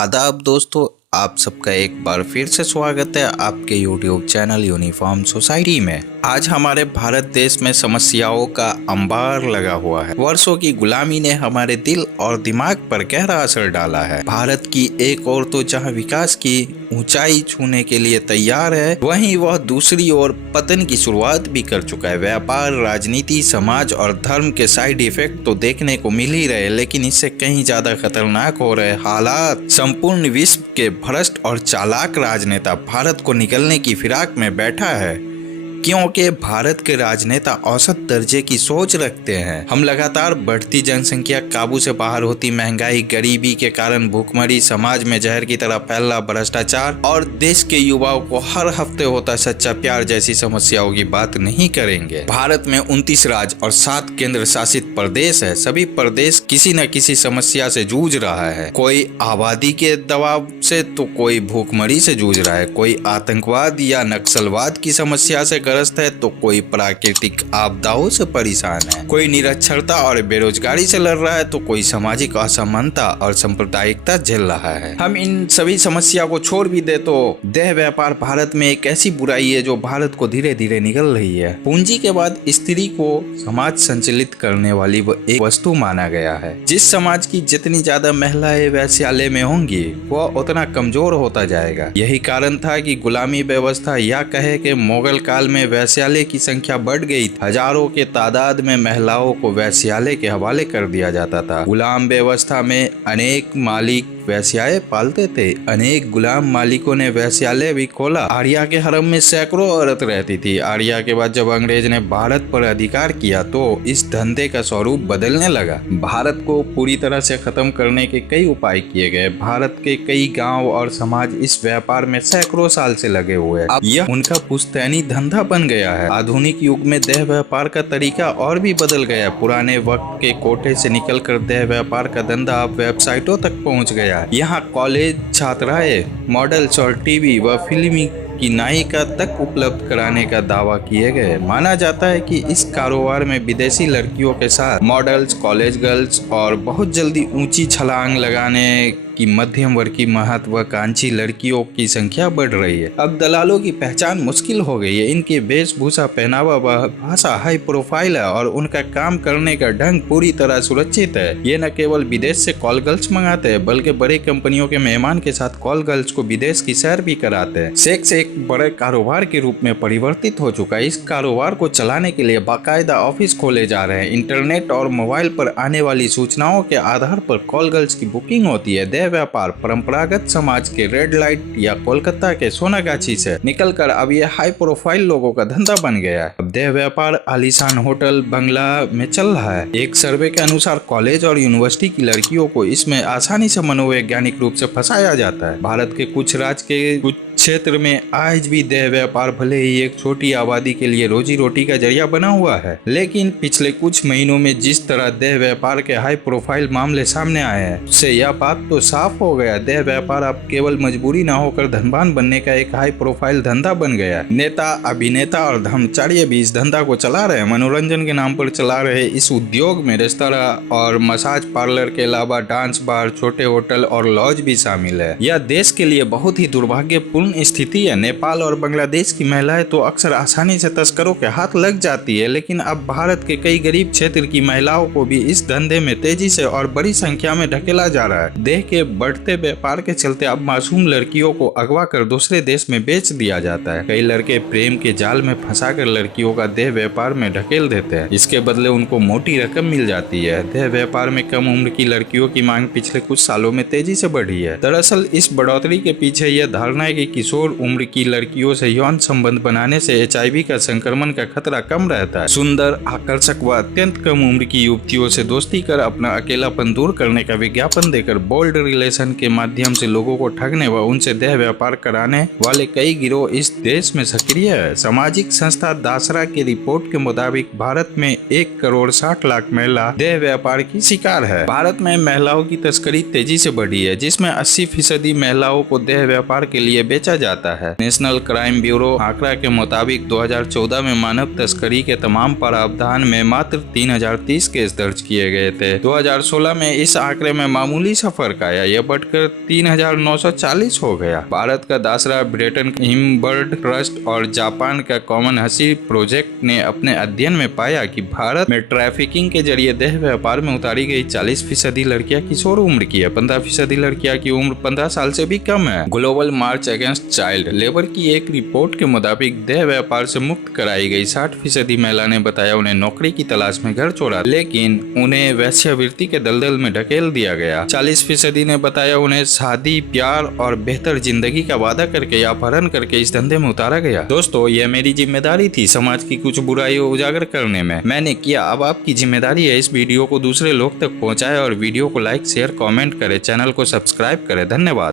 आदाब दोस्तों, आप सबका एक बार फिर से स्वागत है आपके YouTube चैनल यूनिफॉर्म सोसाइटी में। आज हमारे भारत देश में समस्याओं का अंबार लगा हुआ है। वर्षों की गुलामी ने हमारे दिल और दिमाग पर गहरा असर डाला है। भारत की एक ओर तो जहां विकास की ऊंचाई छूने के लिए तैयार है, वहीं वह दूसरी ओर पतन की शुरुआत भी कर चुका है। व्यापार, राजनीति, समाज और धर्म के साइड इफेक्ट तो देखने को मिल ही रहे, लेकिन इससे कहीं ज्यादा खतरनाक हो रहे हालात। संपूर्ण विश्व के भ्रष्ट और चालाक राजनेता भारत को निगलने की फिराक में बैठा है, क्योंकि भारत के राजनेता औसत दर्जे की सोच रखते हैं। हम लगातार बढ़ती जनसंख्या, काबू से बाहर होती महंगाई, गरीबी के कारण भूखमरी, समाज में जहर की तरह फैल रहा भ्रष्टाचार और देश के युवाओं को हर हफ्ते होता सच्चा प्यार जैसी समस्याओं की बात नहीं करेंगे। भारत में 29 राज्य और 7 केंद्र शासित प्रदेश है। सभी प्रदेश किसी न किसी समस्या से जूझ रहा है। कोई आबादी के दबाव से तो कोई भूखमरी से जूझ रहा है, कोई आतंकवाद या नक्सलवाद की समस्या से ग्रस्त है तो कोई प्राकृतिक आपदाओं से परेशान है, कोई निरक्षरता और बेरोजगारी से लड़ रहा है तो कोई सामाजिक असमानता और सांप्रदायिकता झेल रहा है। हम इन सभी समस्या को छोड़ भी दे तो देह व्यापार भारत में एक ऐसी बुराई है जो भारत को धीरे धीरे निगल रही है। पूंजी के बाद स्त्री को समाज संचालित करने वाली एक वस्तु माना गया है। जिस समाज की जितनी ज्यादा महिलाएं वैश्यालय में होंगी, वह उतना कमजोर होता जाएगा। यही कारण था कि गुलामी व्यवस्था या कहे कि मुगल काल में वैश्यालय की संख्या बढ़ गई। हजारों के तादाद में महिलाओं को वैश्यालय के हवाले कर दिया जाता था। गुलाम व्यवस्था में अनेक मालिक वैश्याए पालते थे। अनेक गुलाम मालिकों ने वैश्यालय भी खोला। आर्या के हरम में सैकड़ों औरत रहती थी। आर्या के बाद जब अंग्रेज ने भारत पर अधिकार किया तो इस धंधे का स्वरूप बदलने लगा। भारत को पूरी तरह से खत्म करने के कई उपाय किए गए। भारत के कई गांव और समाज इस व्यापार में सैकड़ों साल से लगे हुए हैं। अब यह उनका पुश्तैनी धंधा बन गया है। आधुनिक युग में देह व्यापार का तरीका और भी बदल गया। पुराने वक्त के कोटे से निकलकर देह व्यापार का धंधा अब वेबसाइटों तक पहुंच गया। यहाँ कॉलेज छात्राएं मॉडल्स और टीवी व फिल्मी की नायिका तक उपलब्ध कराने का दावा किए गए। माना जाता है कि इस कारोबार में विदेशी लड़कियों के साथ मॉडल्स, कॉलेज गर्ल्स और बहुत जल्दी ऊंची छलांग लगाने की मध्यम वर्ग की महत्वाकांक्षी लड़कियों की संख्या बढ़ रही है। अब दलालों की पहचान मुश्किल हो गई है। इनके वेशभूषा, पहनावा व भाषा हाई प्रोफाइल है और उनका काम करने का ढंग पूरी तरह सुरक्षित है। ये न केवल विदेश से कॉल गर्ल्स मंगाते हैं, बल्कि बड़े कंपनियों के मेहमान के साथ कॉल गर्ल्स को विदेश की सैर भी कराते हैं। सेक्स एक बड़े कारोबार के रूप में परिवर्तित हो चुका है। इस कारोबार को चलाने के लिए बाकायदा ऑफिस खोले जा रहे हैं। इंटरनेट और मोबाइल पर आने वाली सूचनाओं के आधार पर कॉल गर्ल्स की बुकिंग होती है। देह व्यापार परंपरागत समाज के रेड लाइट या कोलकाता के सोनागाछी से निकलकर अब यह हाई प्रोफाइल लोगों का धंधा बन गया है। अब देह व्यापार आलीशान होटल, बंगला में चल रहा है। एक सर्वे के अनुसार कॉलेज और यूनिवर्सिटी की लड़कियों को इसमें आसानी से मनोवैज्ञानिक रूप से फंसाया जाता है। भारत के कुछ राज्य के कुछ क्षेत्र में आज भी देह व्यापार भले ही एक छोटी आबादी के लिए रोजी रोटी का जरिया बना हुआ है, लेकिन पिछले कुछ महीनों में जिस तरह देह व्यापार के हाई प्रोफाइल मामले सामने आए हैं, उससे यह बात तो साफ हो गया। देह व्यापार अब केवल मजबूरी न होकर धनवान बनने का एक हाई प्रोफाइल धंधा बन गया। नेता, अभिनेता और धर्माचार्य भी इस धंधा को चला रहे हैं। मनोरंजन के नाम पर चला रहे इस उद्योग में रेस्तरां और मसाज पार्लर के अलावा डांस बार, छोटे होटल और लॉज भी शामिल है। यह देश के लिए बहुत ही दुर्भाग्यपूर्ण स्थिति है। नेपाल और बांग्लादेश की महिलाएं तो अक्सर आसानी से तस्करों के हाथ लग जाती है, लेकिन अब भारत के कई गरीब क्षेत्र की महिलाओं को भी इस धंधे में तेजी से और बड़ी संख्या में ढकेला जा रहा है। देह के बढ़ते व्यापार के चलते अब मासूम लड़कियों को अगवा कर दूसरे देश में बेच दिया जाता है। कई लड़के प्रेम के जाल में फंसाकर लड़कियों का देह व्यापार में ढकेल देते हैं। इसके बदले उनको मोटी रकम मिल जाती है। देह व्यापार में कम उम्र की लड़कियों की मांग पिछले कुछ सालों में तेजी से बढ़ी है। दरअसल इस बढ़ोतरी के पीछे यह धारणा है कि किशोर उम्र की लड़कियों से यौन संबंध बनाने से HIV का संक्रमण का खतरा कम रहता है। सुंदर, आकर्षक व अत्यंत कम उम्र की युवतियों से दोस्ती कर अपना अकेलापन दूर करने का विज्ञापन देकर बोल्ड रिलेशन के माध्यम से लोगों को ठगने व उनसे देह व्यापार कराने वाले कई गिरोह इस देश में सक्रिय है। सामाजिक संस्था दासरा की रिपोर्ट के मुताबिक भारत में 1,60,00,000 महिला देह व्यापार की शिकार है। भारत में महिलाओं की तस्करी तेजी से बढ़ी है, जिसमें 80% महिलाओं को देह व्यापार के लिए बेचा सोचा जाता है। नेशनल क्राइम ब्यूरो आंकड़ा के मुताबिक 2014 में मानव तस्करी के तमाम प्रावधान में मात्र 3030 केस दर्ज किए गए थे। 2016 में इस आंकड़े में मामूली सा फर्क आया, यह बढ़कर 3940 हो गया। भारत का दासरा ब्रिटेन हिमबर्ड ट्रस्ट और जापान का कॉमन हसी प्रोजेक्ट ने अपने अध्ययन में पाया कि भारत में ट्रैफिकिंग के जरिए देह व्यापार में उतारी गई 40% लड़कियां किशोर उम्र की है। 15% लड़कियां की उम्र 15 साल से भी कम है। ग्लोबल मार्च अगेंस्ट चाइल्ड लेबर की एक रिपोर्ट के मुताबिक देह व्यापार से मुक्त कराई गई 60% महिला ने बताया उन्हें नौकरी की तलाश में घर छोड़ा, लेकिन उन्हें वेश्यावृत्ति के दलदल में ढकेल दिया गया। 40% ने बताया उन्हें शादी, प्यार और बेहतर जिंदगी का वादा करके या अपहरण करके इस धंधे में उतारा गया। दोस्तों, यह मेरी जिम्मेदारी थी समाज की कुछ बुराइयों उजागर करने में, मैंने किया। अब आपकी जिम्मेदारी है इस वीडियो को दूसरे लोग तक पहुंचाएं और वीडियो को लाइक, शेयर, कमेंट करें, चैनल को सब्सक्राइब करें। धन्यवाद।